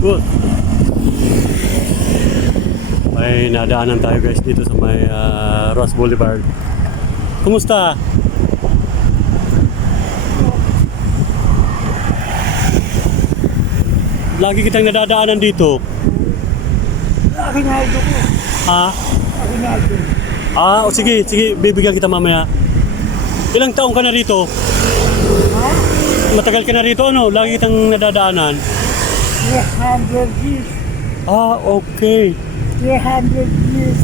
Good. May nadaanan tayo guys dito sa may ah, Ross Boulevard. Kumusta? Lagi kitang nadadaanan dito. Akin na ito ko. Ha? Akin na ito. Ah, o sige, sige, bibigyan kita mamaya. Ilang taong ka na rito? Ha? Matagal ka na rito, ano? Lagi kitang nadadaanan. 300 years. Ah, okay. 300 years.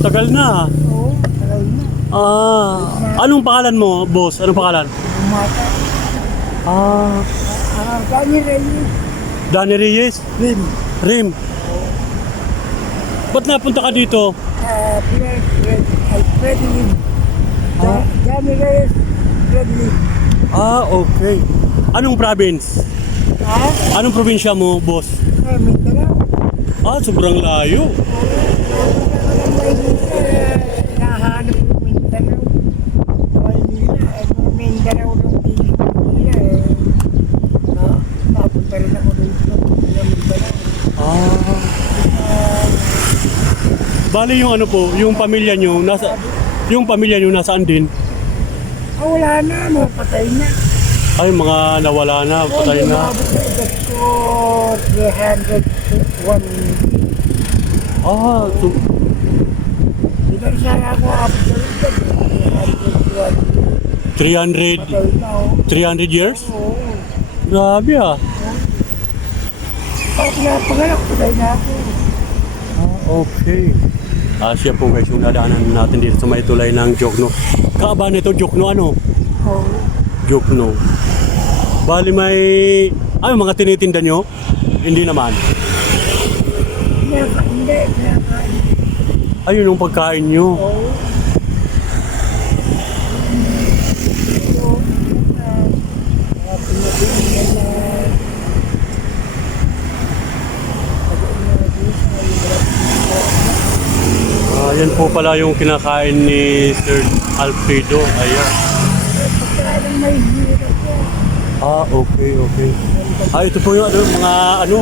Tagal na. Oo, tagal na. Ah, anong pangalan mo, boss? Anong pangalan? Umata. Ah, Ah, Dani Reyes. Danny Reyes? Lim. Rim. Ba't napunta ka dito? Ah, Fred, Fred, ay, Fred Lim. Da- Dani Reyes. Fred Lim. Ah, okay. Anong province? Ha? Anong probinsya mo, boss? Ay, Mindanao. Ah, sobrang layo. Nahanap yung Mindanao. Maynila. Eh, Mindanao nung Pilipinas eh. na- Napunta rin ako Mindanao. Ah. Bali yung ano po, yung pamilya nyo, nasa, yung pamilya nyo nasaan din? Ah, wala na, no, patay na. Ay, mga nawala na, patay Oh, na. umabot na edad ko 301. Ah, sana ako abot na rin dyan. 301. 300, Patay na, oh. 300 years? Oo. Grabe ah. Pag napanganak, patay na ako. Ah, okay. Ah, siya po guys, yung nadaanan natin dito sa may tulay ng Jokno. Kaaba nito, Jokno ano? Oo. Jokno. Bali may, ay mga tinitinda nyo? Hindi naman. Hindi. Ayun yung pagkain nyo. Oo. Ito, ah, po pala yung kinakain ni Sir Alfredo. Ayan. Ah, okay, okay. Ah, ito po yung ano, mga ano,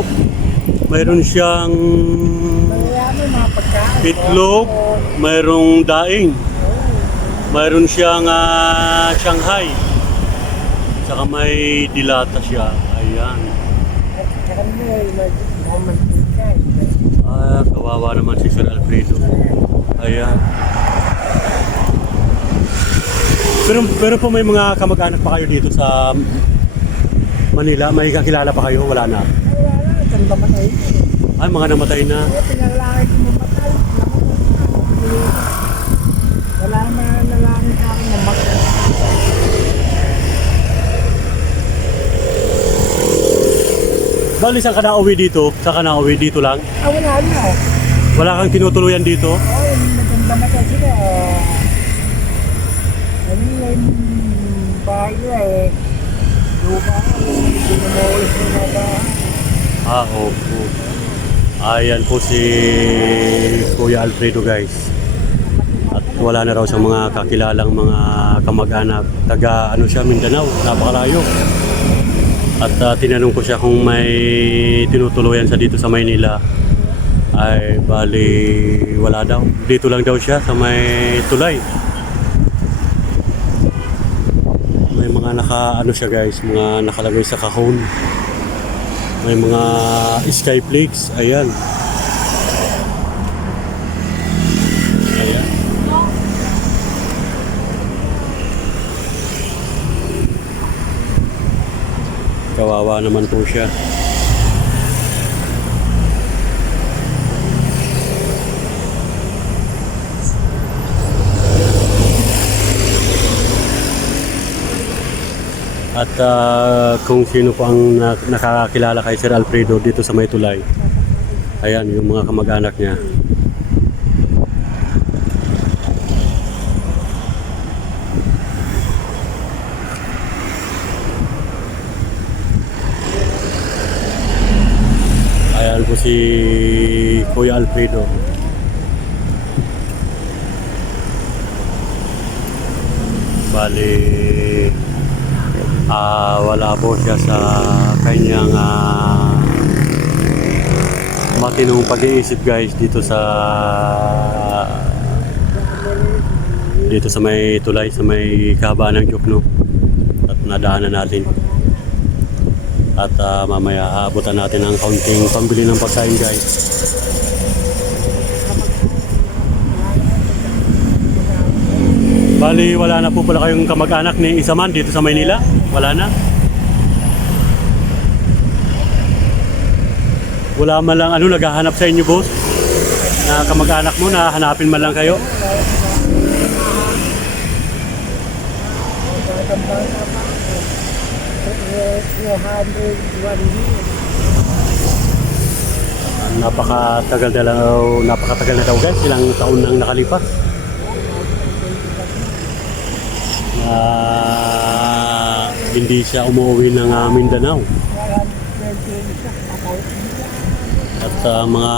mayroon siyang itlog, mayroong daing, mayroon siyang ah, Shanghai, tsaka may dilata siya. Ayan. Saka. Ah, kawawa naman si Sir Alfredo. Ayan. Pero, pero po may mga kamag-anak pa kayo dito sa Manila? May kakilala pa kayo? Wala na. Ay, wala na, tanda man ay. Mga namatay na. Pinalangit mo matay. Wala na nalangit sa akin na matay. Bali, saan ka na-uwi dito? Saan ka na-uwi dito lang? Ah, wala na. Wala kang tinutuluyan dito? Ay, maganda matay sila. Yung bahay nila eh. Lupa ko, dinamolis na mga. Ah, opo. Ayan po si Kuya Alfredo guys. At wala na raw siyang mga kakilalang mga kamag-anak. Taga ano siya, Mindanao. Napakalayo. At ah, tinanong ko siya kung may tinutuluyan sa dito sa Maynila. Ay, bali, wala daw. Dito lang daw siya sa may tulay. May mga naka, ano siya guys, mga nakalagay sa kahon. May mga skyflakes. Ayan. Ayan. Kawawa naman po siya. At ah, kung sino po ang na- nakakakilala kay Sir Alfredo dito sa May Tulay. Ayan, yung mga kamag-anak niya. Ayan po si Kuya Alfredo. Bali, Ah, wala po siya sa kanyang ah, matinong pag-iisip guys dito sa dito sa may tulay sa may kaba ng Jokno at nadaanan natin. At ah, mamaya aabutan natin ang kaunting pambili ng pagkain guys Bali, wala na po pala kayong kamag-anak ni Isaman dito sa Maynila? Wala na? Wala man lang ano, naghahanap sa inyo, boss? Na kamag-anak mo, na hanapin man lang kayo? Napakatagal na daw, napakatagal na daw guys, ilang taon nang nakalipas. Na hindi siya umuwi ng ah, Mindanao. At ah, mga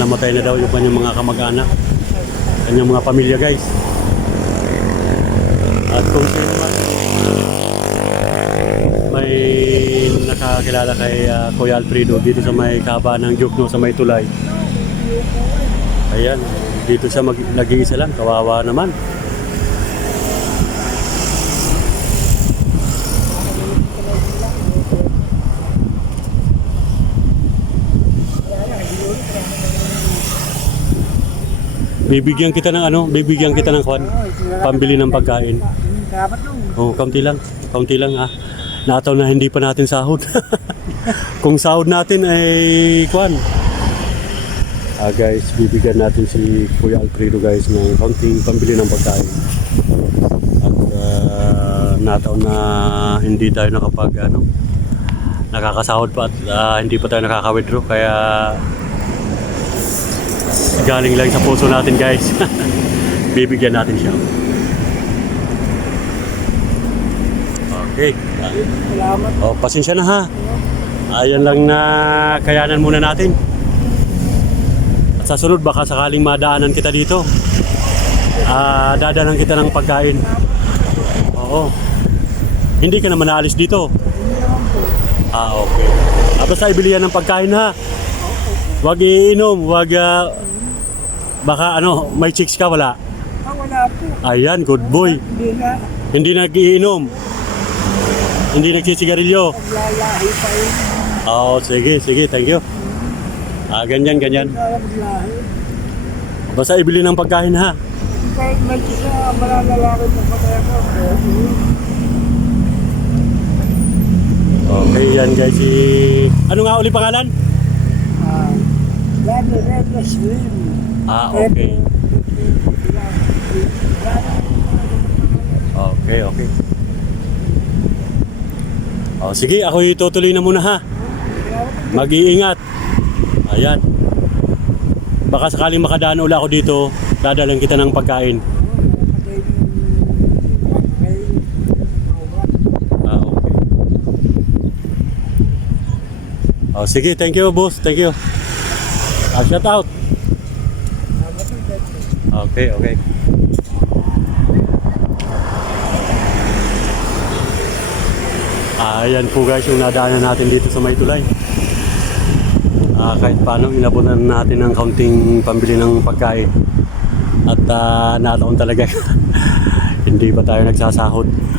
namatay na daw yung kanyang mga kamag-anak, kanyang mga pamilya guys. At kung sino man may nakakilala kay ah, Kuya Alfredo dito sa may kaba ng Jokno sa may tulay. Ayan, dito siya mag nag-iisa lang, kawawa naman. Bibigyan kita ng ano, bibigyan kita ng kwan, pambili ng pagkain. Dapat Oh, kaunti lang. Kaunti lang ah. Nataw na hindi pa natin sahod. Kung sahod natin ay kwan. Ah guys, bibigyan natin si Kuya Alfredo guys ng kaunting pambili ng pagkain. At uh, nataw na hindi tayo nakapag ano, nakakasahod pa at ah, hindi pa tayo nakaka-withdraw kaya galing lang sa puso natin guys. bibigyan natin siya. Okay. salamat. Oh, pasensya na ha. Ayan lang na kayanan muna natin. At sa sunod, baka sakaling madaanan kita dito. Ah, dadanan kita ng pagkain. Oo. Hindi ka naman naalis dito. Ah, okay. Ah, basta ibili yan ng pagkain ha. Huwag iinom, huwag ah, baka ano, may chicks ka wala. Ah, wala po. Ayan, good boy. Hindi na. Hindi nagiinom. Hindi nagsisigarilyo. Naglalahi pa yun. Oo, sige, sige, thank you. Ah, ganyan, ganyan. Basta ibili ng pagkain ha. Kahit may isa malalalaki na patay ako. Okay, yan guys. Si... Ano nga uli pangalan? Ah, Lani Red na swim. Ah, okay. Okay, okay. Oh, sige, ako itutuloy na muna ha. Mag-iingat. Ayan. Baka sakaling makadaan uli ako dito, dadalang kita ng pagkain. Ah, okay. Oh, sige, thank you, boss. Thank you. Ah, shout out. Okay, okay. Ah, ayan po guys yung nadaanan natin dito sa may tulay. Ah, kahit paano inabunan natin ng kaunting pambili ng pagkain. At ah, nataon talaga hindi pa tayo nagsasahod.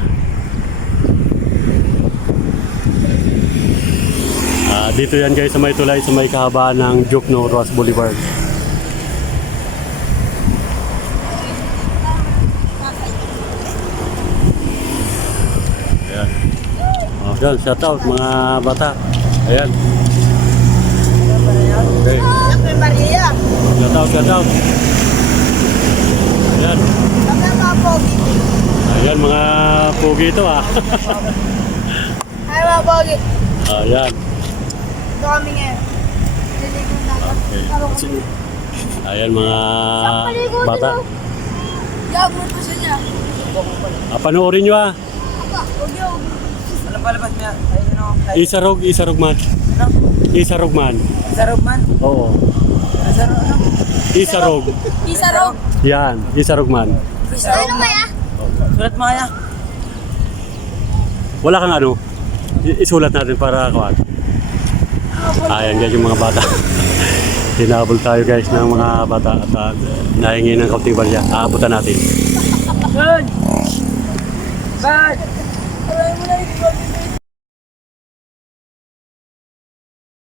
Dito yan guys sa may tulay sa may kahabaan ng Jokno Ross Boulevard. Ayan. Oh, yan, shout out mga bata. Ayan. Okay. Shout out, shout out. Ayan. Mga pogi. Ayan mga pugi ito ah. Ay, mga pogi. Ayan. Ito kami ngayon. Okay. Kami. Ayan mga bata. Gagawin ko siya niya. Ah, panoorin nyo ah. Alam palabas niya, ay ano, ay Isarog, isarog man. ano, Isarog man. sarog man, Oo. sarog ano, Isarog. Isarog. Yan, isarog man. sarog Ano man. kaya? Sulat mo kaya. Wala kang ano, isulat natin para kuwan. Ayan guys yung mga bata. Hinabol tayo guys ng mga bata at uh, nahingi ng kaunting barya. Aabutan natin. Bad! Bad!